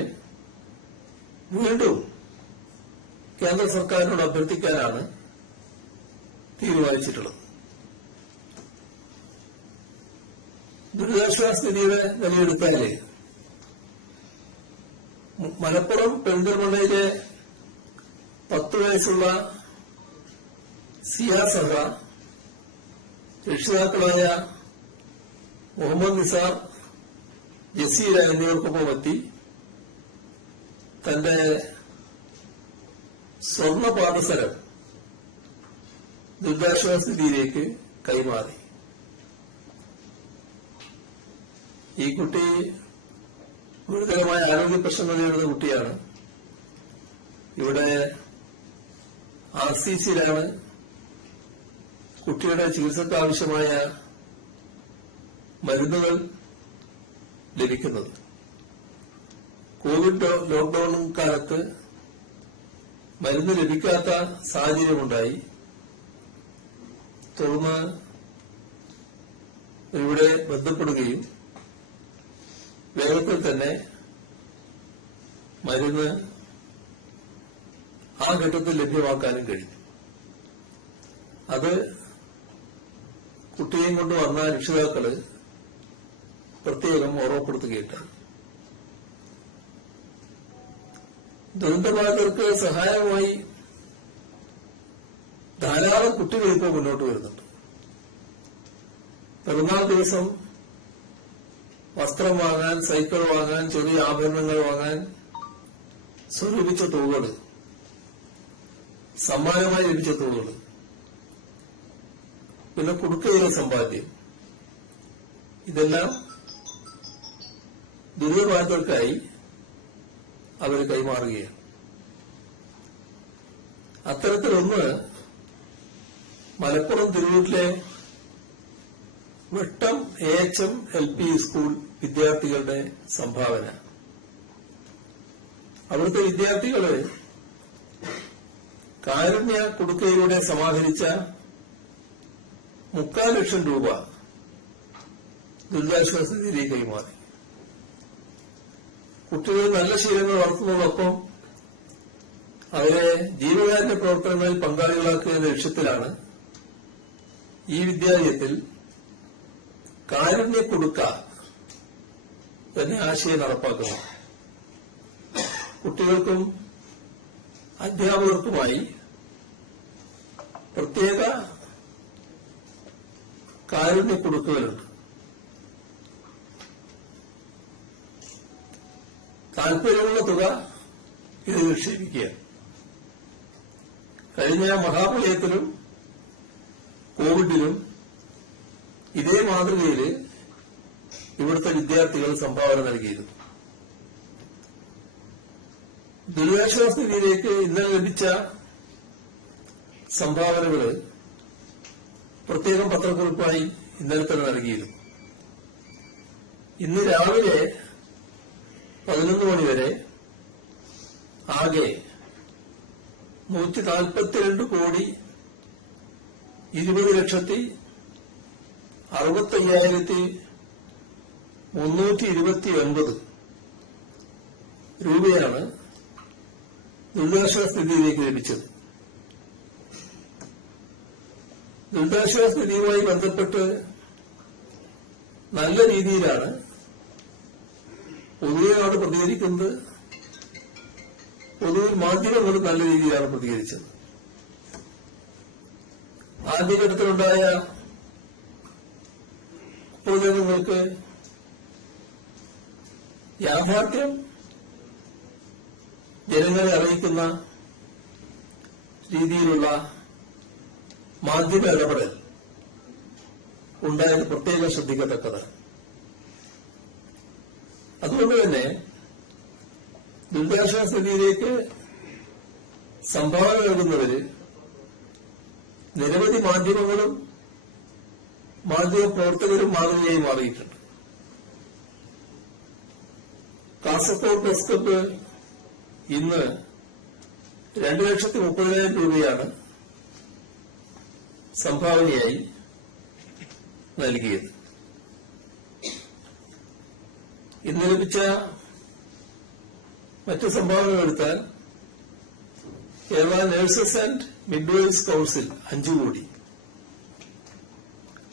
വീണ്ടും കേന്ദ്ര സർക്കാരിനോട് അഭ്യർത്ഥിക്കാനാണ് തീരുമാനിച്ചിട്ടുള്ളത്. ദുരിതാശ്വാസ നിധിയുടെ വിലയെടുത്താല് മലപ്പുറം പെരിന്തൽമണ്ണയിലെ 10 വയസ്സുള്ള സിയ സഹ രക്ഷിതാക്കളായ മുഹമ്മദ് നിസാർ, ജസീര എന്നിവർക്കൊപ്പം എത്തി തന്റെ സ്വർണ്ണ പാദസരം ദുരിതാശ്വാസ നിധിയിലേക്ക് കൈമാറി. ഈ കുട്ടി ഗുരുതരമായ ആരോഗ്യ പ്രശ്നങ്ങൾ നേരിടുന്ന കുട്ടിയാണ്. ഇവിടെ RCCയിലാണ് കുട്ടിയുടെ ചികിത്സക്ക് ആവശ്യമായ മരുന്നുകൾ ലഭിക്കുന്നത്. കോവിഡ് ലോക്ഡൌൺ കാലത്ത് മരുന്ന് ലഭിക്കാത്ത സാഹചര്യമുണ്ടായി. തുടർന്ന് ഇവിടെ ബന്ധപ്പെടുകയും വേഗത്തിൽ തന്നെ മരുന്ന് ആ ഘട്ടത്തിൽ ലഭ്യമാക്കാനും കഴിഞ്ഞു. അത് കുട്ടിയെയും കൊണ്ട് വന്ന രക്ഷിതാക്കള് പ്രത്യേകം ഓർമ്മപ്പെടുത്തുകയുണ്ടായി. ദുരന്തബാധിതർക്ക് സഹായമായി ധാരാളം കുട്ടികൾ ഇപ്പോൾ മുന്നോട്ട് വരുന്നുണ്ട്. പെരുന്നാൾ ദിവസം വസ്ത്രം വാങ്ങാൻ, സൈക്കിൾ വാങ്ങാൻ, ചെറിയ ആഭരണങ്ങൾ വാങ്ങാൻ സ്വരൂപിച്ച തുകകൾ, സമ്മാനമായി ലഭിച്ച തുകകൾ, പിന്നെ കുടുക്കയിലെ സമ്പാദ്യം, ഇതെല്ലാം ദുരിതബാധിതർക്കായി അവർ കൈമാറുകയാണ്. അത്തരത്തിലൊന്ന് മലപ്പുറം തിരുവൂരിലെ വെട്ടം AHM LP സ്കൂൾ വിദ്യാർത്ഥികളുടെ സംഭാവന. അവിടുത്തെ വിദ്യാർത്ഥികള് കാരുണ്യ കുടുക്കയിലൂടെ സമാഹരിച്ച 3,400,000 രൂപ ദുരിതാശ്വാസ നിധിയിലേക്ക് കൈമാറി. കുട്ടികൾ നല്ല ശീലങ്ങൾ വളർത്തുന്നതോടൊപ്പം അവരെ ജീവകാരുണ്യ പ്രവർത്തനങ്ങളിൽ പങ്കാളികളാക്കുക എന്ന ലക്ഷ്യത്തിലാണ് ഈ വിദ്യാലയത്തിൽ കാരുണ്യ കുടുക്ക എന്ന ആശയം നടപ്പാക്കുന്നു. കുട്ടികൾക്കും അധ്യാപകർക്കുമായി പ്രത്യേക കാരുണ്യ കുടുക്കുകളുണ്ട്. താൽപര്യമുള്ള തുക ഇത് നിക്ഷേപിക്കുക. കഴിഞ്ഞ മഹാപ്രളയത്തിലും കോവിഡിലും ഇതേ മാതൃകയിൽ ഇവിടുത്തെ വിദ്യാർത്ഥികൾ സംഭാവന നൽകിയിരുന്നു. ദുരിതാശ്വാസ നിധിയിലേക്ക് ഇന്നലെ ലഭിച്ച സംഭാവനകൾ പ്രത്യേകം പത്രക്കുറിപ്പായി ഇന്നലെ തന്നെ നൽകിയിരുന്നു. ഇന്ന് രാവിലെ 11 മണി വരെ ആകെ 1,20,65,329 രൂപയാണ് ദുരിതാശ്വാസ നിധിയിലേക്ക് ലഭിച്ചത്. ദുരിതാശ്വാസ നിധിയുമായി ബന്ധപ്പെട്ട് നല്ല രീതിയിലാണ് പൊതുവെ ആണ് പ്രതികരിക്കുന്നത്. പൊതുവിൽ മാധ്യമങ്ങൾ നല്ല രീതിയിലാണ് പ്രതികരിച്ചത്. ആദ്യഘട്ടത്തിലുണ്ടായ പൊതുജനങ്ങൾക്ക് യാഥാർത്ഥ്യം ജനങ്ങളെ അറിയിക്കുന്ന രീതിയിലുള്ള മാധ്യമ ഇടപെടൽ ഉണ്ടായത് പ്രത്യേകം ശ്രദ്ധിക്കത്തക്കതാണ്. അതുകൊണ്ട് തന്നെ ദുരിതാശ്വാസ നിധിയിലേക്ക് സംഭാവന നൽകുന്നവര് നിരവധി മാധ്യമങ്ങളും മാധ്യമ പ്രവർത്തകരും മാതൃകയായി മാറിയിട്ടുണ്ട്. കാസർഗോഡ് പ്രസ് ക്ലബ്ബ് ഇന്ന് 2,30,000 രൂപയാണ് സംഭാവനയായി നൽകിയത്. ഇന്ന് ലഭിച്ച മറ്റ് സംഭാവനകൾ എടുത്താൽ Kerala nurses and midwives council 5 കോടി,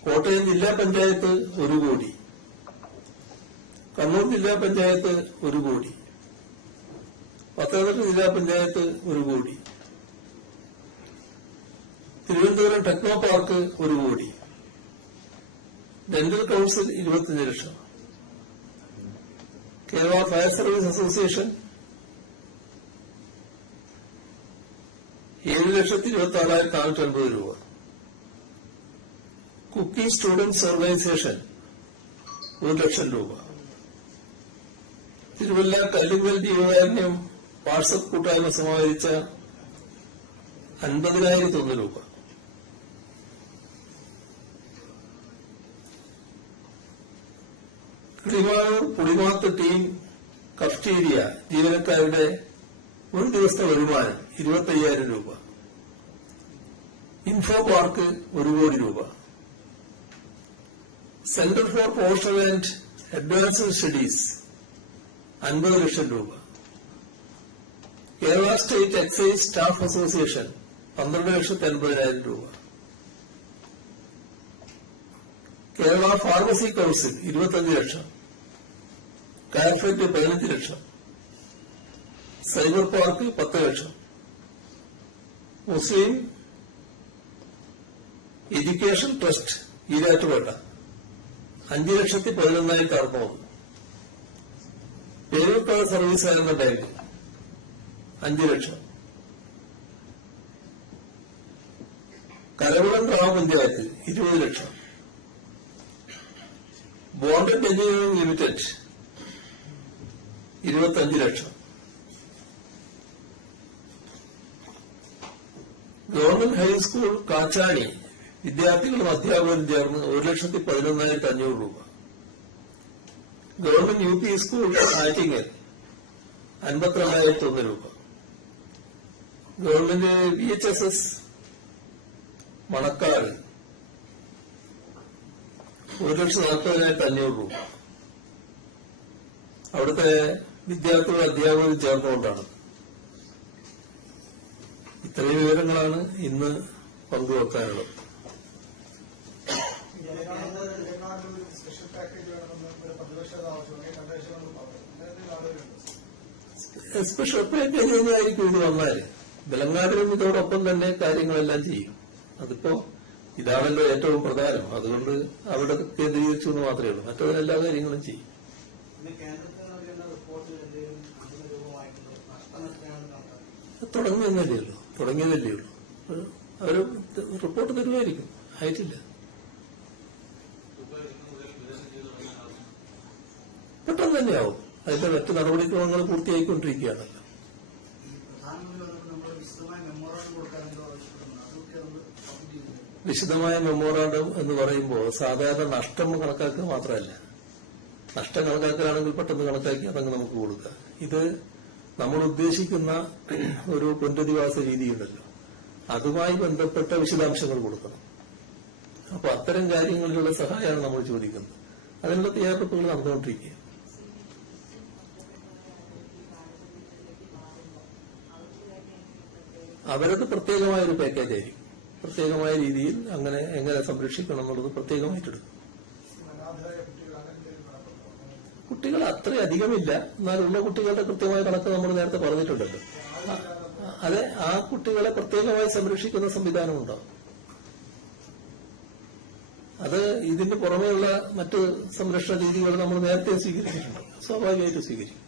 കോട്ടയം ജില്ലാ പഞ്ചായത്ത് 1 കോടി, കണ്ണൂർ ജില്ലാ പഞ്ചായത്ത് 1 കോടി, പത്തനംതിട്ട ജില്ലാ പഞ്ചായത്ത് 1 കോടി, തിരുവനന്തപുരം ടെക്നോ പാർക്ക് 1 കോടി, ഡെന്റൽ കൌൺസിൽ 25 ലക്ഷം, കേരള ഫയർ സർവീസ് അസോസിയേഷൻ 7,26,450 രൂപ, കുക്കി സ്റ്റുഡൻസ് ഓർഗനൈസേഷൻ 1 ലക്ഷം രൂപ, തിരുവല്ല കല്ലുങ്കൽ ജീവകാരുണ്യം വാട്സപ്പ് കൂട്ടായ്മ സമാഹരിച്ച 50,001 രൂപ, കിളിമാനൂർ പുളിമാത്ത് ടീം കഫ്റ്റീരിയ ജീവനക്കാരുടെ ഒരു ദിവസത്തെ വരുമാനം 25,000 രൂപ, ഇൻഫോ പാർക്ക് 1 കോടി രൂപ, centre for professional and advanced studies 50 lakh രൂപ, Kerala state excise staff association 12,80,000 രൂപ, കേരള ഫാർമസി കൌൺസിൽ 25 ലക്ഷം, കാർഫെറ്റ് 15 lakh, cyber park 10 lakh, Muslim education trust Erattupetta 5,11,600, Peruppad service സഹകരണ ബാങ്ക് 5 ലക്ഷം, കരകുളം ഗ്രാമപഞ്ചായത്ത് 20 lakh, bonded engineering limited 25 lakh, government high school Kachani വിദ്യാർത്ഥികളും അധ്യാപകരും ചേർന്ന് 1,11,500 രൂപ, government U P school Attingal 52,001 രൂപ, ഗവൺമെന്റ് VHSS മണക്കാട് 1,40,500 രൂപ. അവിടുത്തെ വിദ്യാർത്ഥികളും അധ്യാപകരും ചേർന്നുകൊണ്ടാണ്. ഇത്രയും വിവരങ്ങളാണ് ഇന്ന് പങ്കുവെക്കാനുള്ളത്. സ്പെഷ്യൽ പാക്കേജ് തന്നെയായിരിക്കും ഇത് വന്നാൽ. ബലങ്ങാടിനും ഇതോടൊപ്പം തന്നെ കാര്യങ്ങളെല്ലാം ചെയ്യും. അതിപ്പോ ഇതാണല്ലോ ഏറ്റവും പ്രധാനം. അതുകൊണ്ട് അവിടെ കേന്ദ്രീകരിച്ചു എന്ന് മാത്രമേ ഉള്ളൂ. മറ്റവരെല്ലാ കാര്യങ്ങളും ചെയ്യും. തുടങ്ങിയതല്ലേ ഉള്ളൂ. അവര് റിപ്പോർട്ട് തരുമായിരിക്കും. ആയിട്ടില്ല. പെട്ടെന്ന് തന്നെയാവും. അതിന്റെ മറ്റ് നടപടിക്രമങ്ങൾ പൂർത്തിയായിക്കൊണ്ടിരിക്കുകയാണല്ലോ. വിശദമായ മെമ്മോറാണ്ടം എന്ന് പറയുമ്പോൾ സാധാരണ നഷ്ടം കണക്കാക്കുക മാത്രമല്ല, നഷ്ടം കണക്കാക്കലാണെങ്കിൽ പെട്ടെന്ന് കണക്കാക്കി അതങ്ങ് നമുക്ക് കൊടുക്കുക. ഇത് നമ്മൾ ഉദ്ദേശിക്കുന്ന ഒരു പുനരധിവാസ രീതിയുണ്ടല്ലോ, അതുമായി ബന്ധപ്പെട്ട വിശദാംശങ്ങൾ കൊടുക്കണം. അപ്പൊ അത്തരം കാര്യങ്ങളിലുള്ള സഹായമാണ് നമ്മൾ ചോദിക്കുന്നത്. അതിനുള്ള തയ്യാറെടുപ്പുകൾ നടന്നുകൊണ്ടിരിക്കുക. അവരത് പ്രത്യേകമായ ഒരു പാക്കേജ് ആയിരിക്കും. പ്രത്യേകമായ രീതിയിൽ അങ്ങനെ എങ്ങനെ സംരക്ഷിക്കണം എന്നുള്ളത് പ്രത്യേകമായിട്ടെടുക്കും. കുട്ടികൾ അത്രയധികമില്ല. എന്നാലുള്ള കുട്ടികളുടെ കൃത്യമായ കണക്ക് നമ്മൾ നേരത്തെ പറഞ്ഞിട്ടുണ്ടല്ലോ. അതെ, ആ കുട്ടികളെ പ്രത്യേകമായി സംരക്ഷിക്കുന്ന സംവിധാനമുണ്ടാവും. അത് ഇതിന്റെ പുറമെയുള്ള മറ്റ് സംരക്ഷണ രീതികൾ നമ്മൾ നേരത്തെ സ്വീകരിച്ചിട്ടുണ്ട്. സ്വാഭാവികമായിട്ട് സ്വീകരിക്കും.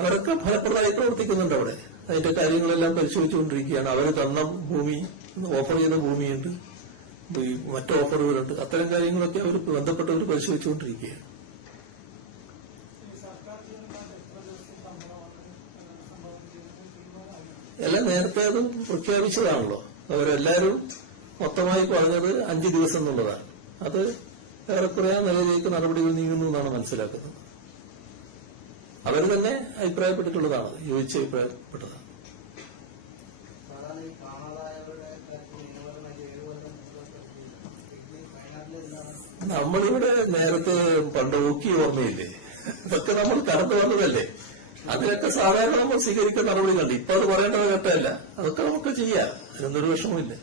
അവരൊക്കെ ഫലപ്രദമായി പ്രവർത്തിക്കുന്നുണ്ട് അവിടെ. അതിന്റെ കാര്യങ്ങളെല്ലാം പരിശോധിച്ചുകൊണ്ടിരിക്കുകയാണ്. അവർ തന്ന ഭൂമി, ഓഫർ ചെയ്ത ഭൂമിയുണ്ട്, മറ്റ് ഓഫറുകളുണ്ട്. അത്തരം കാര്യങ്ങളൊക്കെ അവർ ബന്ധപ്പെട്ടവർ പരിശോധിച്ചുകൊണ്ടിരിക്കുകയാണ്. എല്ലാം നേരത്തെ അത് പ്രഖ്യാപിച്ചതാണല്ലോ. അവരെല്ലാവരും മൊത്തമായി പറഞ്ഞത് 5 ദിവസം എന്നുള്ളതാണ്. അത് ഏറെക്കുറെ നിലയിലേക്ക് നടപടികൾ നീങ്ങുന്നു എന്നാണ് മനസ്സിലാക്കുന്നത്. അവർ തന്നെ അഭിപ്രായപ്പെട്ടിട്ടുള്ളതാണ്, യോജിച്ച് അഭിപ്രായപ്പെട്ടതാണ്. നമ്മളിവിടെ നേരത്തെ പണ്ട് ഓക്കി ഓർമ്മയില്ലേ, ഇതൊക്കെ നമ്മൾ കടന്നു വന്നതല്ലേ. അതിനൊക്കെ സാധാരണ നമ്മൾ സ്വീകരിക്കുന്ന നടപടികളുണ്ട്. ഇപ്പൊ അത് പറയേണ്ടത് കേട്ടല്ല, അതൊക്കെ നമുക്ക് ചെയ്യാം, അതിനൊന്നൊരു വിഷമമില്ല.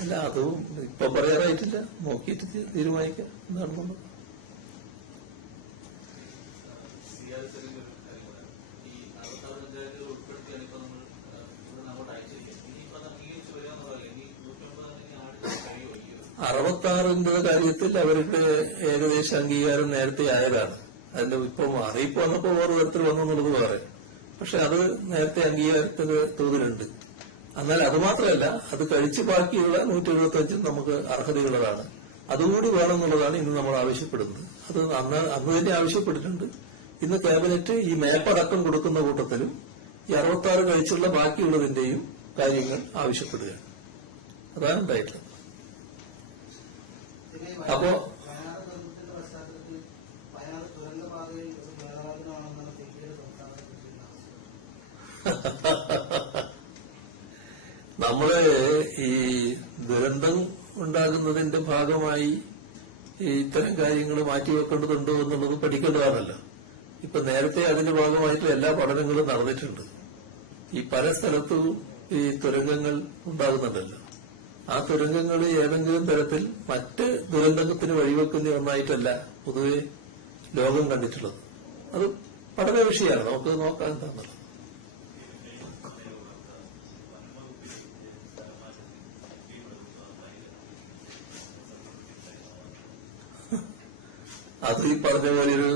അല്ല, അതും ഇപ്പൊ പറയാറായിട്ടില്ല, നോക്കിയിട്ട് തീരുമാനിക്കാം എന്താണെന്നുള്ളത്. അറുപത്താറിന്റെ കാര്യത്തിൽ അവരുടെ ഏകദേശം അംഗീകാരം നേരത്തെ ആയതാണ്. അതിന്റെ ഇപ്പം അറിയിപ്പ് വന്നപ്പോ വേറെ തരത്തിൽ വന്നു എന്നുള്ളത് വേറെ. പക്ഷെ അത് നേരത്തെ അംഗീകാരത്തിന്റെ തോതിലുണ്ട്. എന്നാൽ അത് മാത്രമല്ല, അത് കഴിച്ച് ബാക്കിയുള്ള 175 നമുക്ക് അർഹതയുള്ളതാണ്. അതുകൂടി വേണമെന്നുള്ളതാണ് ഇന്ന് നമ്മൾ ആവശ്യപ്പെടുന്നത്. അത് അന്ന് തന്നെ ആവശ്യപ്പെട്ടിട്ടുണ്ട്. ഇന്ന് ക്യാബിനറ്റ് ഈ മേപ്പടക്കം കൊടുക്കുന്ന കൂട്ടത്തിലും ഈ 66 കഴിച്ചുള്ള ബാക്കിയുള്ളതിന്റെയും കാര്യങ്ങൾ ആവശ്യപ്പെടുകയാണ്. അതാണ് ഉണ്ടായിട്ടുള്ളത്. അപ്പോ നമ്മള് ഈ ദുരന്തം ഉണ്ടാകുന്നതിന്റെ ഭാഗമായി ഇത്തരം കാര്യങ്ങൾ മാറ്റിവെക്കേണ്ടതുണ്ടോ എന്നുള്ളത് പഠിക്കേണ്ടതാണല്ലോ. ഇപ്പൊ നേരത്തെ അതിന്റെ ഭാഗമായിട്ട് എല്ലാ പഠനങ്ങളും നടന്നിട്ടുണ്ട്. ഈ പല സ്ഥലത്തും ഈ തുരങ്കങ്ങൾ ഉണ്ടാകുന്നുണ്ടല്ലോ. ആ തുരങ്കങ്ങൾ ഏതെങ്കിലും തരത്തിൽ മറ്റ് ദുരന്തത്തിന് വഴിവെക്കുന്ന ഒന്നായിട്ടല്ല പൊതുവെ ലോകം കണ്ടിട്ടുള്ളത്. അത് പഠന വിഷയമാണ്, നമുക്ക് നോക്കാൻ എന്താണെന്നുള്ളത്. അത് ഈ പറഞ്ഞ പോലെ ഒരു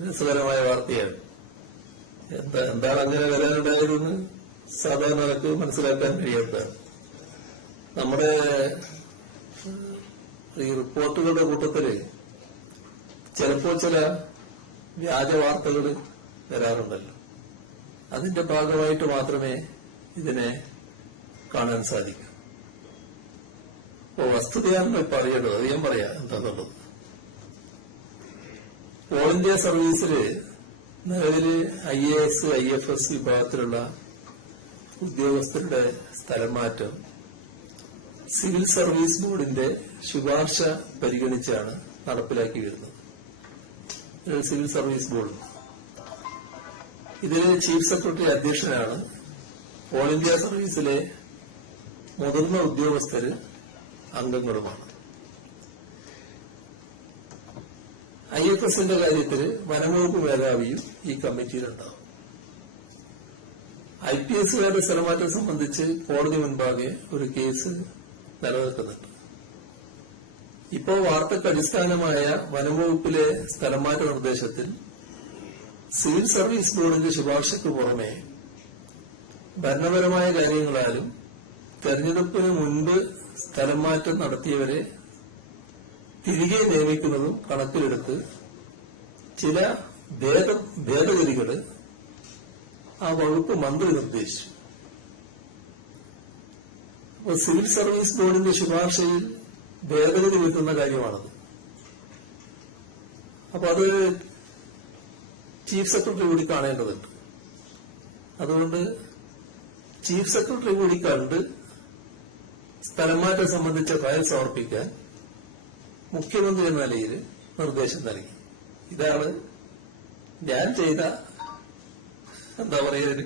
രസകരമായ വാർത്തയാണ്. എന്താണ് അങ്ങനെ വരാനുണ്ടായതെന്ന് സാധാരണ നമുക്ക് മനസ്സിലാക്കാൻ കഴിയാത്തതാണ്. നമ്മുടെ ഈ റിപ്പോർട്ടുകളുടെ കൂട്ടത്തില് ചിലപ്പോൾ ചില വ്യാജ വാർത്തകൾ വരാറുണ്ടല്ലോ. അതിന്റെ ഭാഗമായിട്ട് മാത്രമേ ഇതിനെ കാണാൻ സാധിക്കൂ. അപ്പോ വസ്തുതയാണല്ലോ ഇപ്പൊ അറിയേണ്ടത്. അത് ഞാൻ പറയാം എന്താന്നുള്ളത്. ഓൾ ഇന്ത്യ സർവീസില് നിലവില് IAS, IFS വിഭാഗത്തിലുള്ള ഉദ്യോഗസ്ഥരുടെ സ്ഥലം മാറ്റം സിവിൽ സർവീസ് ബോർഡിന്റെ ശുപാർശ പരിഗണിച്ചാണ് നടപ്പിലാക്കി വരുന്നത്. സിവിൽ സർവീസ് ബോർഡ് ഇതിലെ ചീഫ് സെക്രട്ടറി അധ്യക്ഷനാണ്. ഓൾ ഇന്ത്യ സർവീസിലെ മുതിർന്ന ഉദ്യോഗസ്ഥര് അംഗങ്ങളുമാണ്. IFSന്റെ കാര്യത്തിൽ വനംവകുപ്പ് മേധാവിയും ഈ കമ്മിറ്റിയിലുണ്ടാവും. IPSകാരുടെ സ്ഥലമാറ്റം സംബന്ധിച്ച് കോടതി മുൻപാകെ ഒരു കേസ് നിലനിൽക്കുന്നുണ്ട്. ഇപ്പോ വാർത്തയ്ക്ക് അടിസ്ഥാനമായ വനംവകുപ്പിലെ സ്ഥലമാറ്റ നിർദ്ദേശത്തിൽ സിവിൽ സർവീസ് ബോർഡിന്റെ ശുപാർശയ്ക്ക് പുറമെ ഭരണപരമായ കാര്യങ്ങളാലും തെരഞ്ഞെടുപ്പിന് മുൻപ് സ്ഥലം മാറ്റം നടത്തിയവരെ തിരികെ നിയമിക്കുന്നതും കണക്കിലെടുത്ത് ചില ഭേദഗതികൾ ആ വകുപ്പ് മന്ത്രി നിർദ്ദേശിച്ചു. അപ്പോൾ സിവിൽ സർവീസ് ബോർഡിന്റെ ശുപാർശയിൽ ഭേദഗതി വരുത്തുന്ന കാര്യമാണത്. അപ്പൊ അത് ചീഫ് സെക്രട്ടറി കൂടി കാണേണ്ടതുണ്ട്. അതുകൊണ്ട് ചീഫ് സെക്രട്ടറി കൂടി കണ്ട് സ്ഥലംമാറ്റം സംബന്ധിച്ച ഫയൽ സമർപ്പിക്കാൻ മുഖ്യമന്ത്രി എന്ന നിലയിൽ നിർദ്ദേശം നൽകി. ഇതാണ് ഞാൻ ചെയ്ത എന്താ പറയുന്നത്.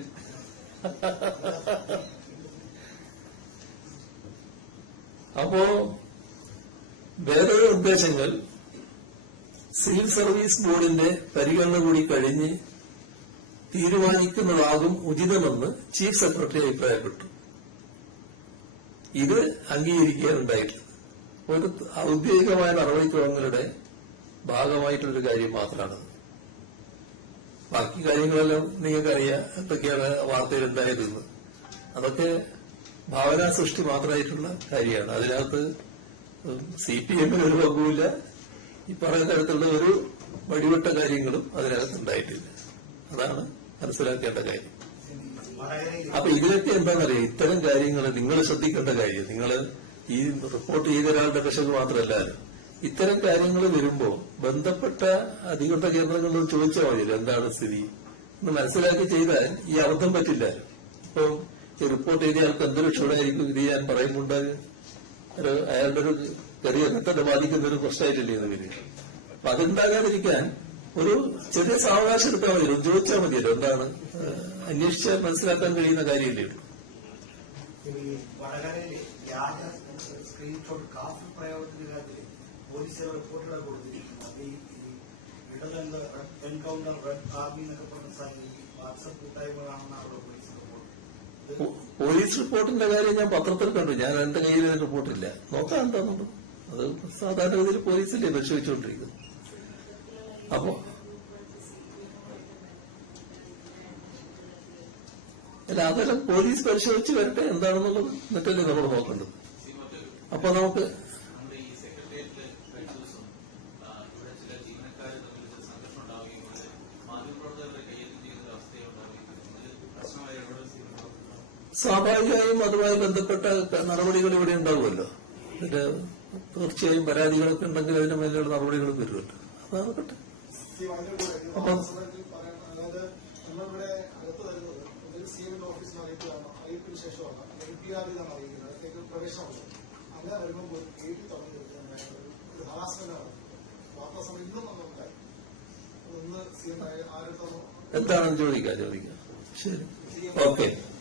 അപ്പോ ഭേദഗതി നിർദ്ദേശങ്ങൾ സിവിൽ സർവീസ് ബോർഡിന്റെ പരിഗണന കൂടി കഴിഞ്ഞ് തീരുമാനിക്കുന്നതാകും ഉചിതമെന്ന് ചീഫ് സെക്രട്ടറി അഭിപ്രായപ്പെട്ടു. ഇത് അംഗീകരിക്കാനുണ്ടായിട്ടില്ല. ഒരു ഔദ്യോഗികമായ നടപടിക്രമങ്ങളുടെ ഭാഗമായിട്ടുള്ളൊരു കാര്യം മാത്രമാണത്. ബാക്കി കാര്യങ്ങളെല്ലാം നിങ്ങൾക്കറിയാം എന്തൊക്കെയാണ് വാർത്തയിലുണ്ടായിരുന്നത്. അതൊക്കെ ഭാവനാ സൃഷ്ടി മാത്രമായിട്ടുള്ള കാര്യമാണ്. അതിനകത്ത് CPM ഒരു പങ്കുമില്ല, ഈ പറയുന്ന തരത്തിലുള്ള ഒരു വഴിവിട്ട കാര്യങ്ങളും അതിനകത്തുണ്ടായിട്ടില്ല. അതാണ് മനസ്സിലാക്കേണ്ട കാര്യം. അപ്പൊ ഇതിനൊക്കെ എന്താണെന്നറിയാം, ഇത്തരം കാര്യങ്ങൾ നിങ്ങൾ ശ്രദ്ധിക്കേണ്ട കാര്യം, നിങ്ങൾ ഈ റിപ്പോർട്ട് ചെയ്ത ഒരാളുടെ പ്രശ്നം മാത്രമല്ല, ഇത്തരം കാര്യങ്ങൾ വരുമ്പോൾ ബന്ധപ്പെട്ട അധികൃത കേന്ദ്രങ്ങളോട് ചോദിച്ചാൽ മതിയല്ലോ എന്താണ് സ്ഥിതി എന്ന് മനസ്സിലാക്കി ചെയ്താൽ ഈ അബദ്ധം പറ്റില്ല. ഇപ്പം ഈ റിപ്പോർട്ട് ചെയ്ത ആൾക്ക് എന്തൊരു ക്ഷോടായിരിക്കും ഇത് ഞാൻ പറയുമ്പോൾ അയാളുടെ ഒരു കരിയറിനെ തന്നെ ബാധിക്കുന്ന ഒരു പ്രശ്നമായിട്ടില്ലേ എന്ന് വരിക. അപ്പൊ അതുണ്ടാകാതിരിക്കാൻ ഒരു ചെറിയ സാവകാശം എടുത്താൽ മതിയല്ലോ, ചോദിച്ചാൽ മതിയല്ലോ എന്താണ് അന്വേഷിച്ചാൽ മനസ്സിലാക്കാൻ കഴിയുന്ന കാര്യമില്ലേ ഉള്ളൂ. സ്ക്രീൻഷോട്ട് കാഫിൽ പ്രയോഗത്തിന്റെ കാര്യത്തിൽ പോലീസ് റിപ്പോർട്ടുകൾ കൊടുത്തിരിക്കുന്നു. ഇടതെന്ത് എൻകൗണ്ടർ റെഡ് ആർമി എന്നൊക്കെ പറഞ്ഞ വാട്സപ്പ് കൂട്ടായ്മകളാണെന്ന് അവിടെ പോലീസ് റിപ്പോർട്ട്. പോലീസ് റിപ്പോർട്ടിന്റെ കാര്യം ഞാൻ പത്രത്തിൽ കണ്ടു. ഞാൻ എന്റെ കയ്യിൽ റിപ്പോർട്ടില്ല, നോക്കാൻ എന്താണെന്നുണ്ട്. അത് സാധാരണഗതിയിൽ പോലീസില്ലേ പരിശോധിച്ചുകൊണ്ടിരിക്കുന്നത്. അപ്പോ അല്ല, അതെല്ലാം പോലീസ് പരിശോധിച്ച് വരട്ടെ എന്താണെന്നുള്ളത് എന്നിട്ടല്ലേ നമ്മൾ നോക്കേണ്ടത്. അപ്പൊ നമുക്ക് സ്വാഭാവികമായും അതുമായി ബന്ധപ്പെട്ട നടപടികൾ ഇവിടെ ഉണ്ടാവുമല്ലോ. ഇതിന്റെ തീർച്ചയായും പരാതികളൊക്കെ ഉണ്ടെങ്കിൽ അതിന്റെ മേലുള്ള നടപടികളും വരുമല്ലോ. അതാകട്ടെ. അപ്പം എന്താണെന്ന് ചോദിക്കാം. ശരി, ഓക്കെ.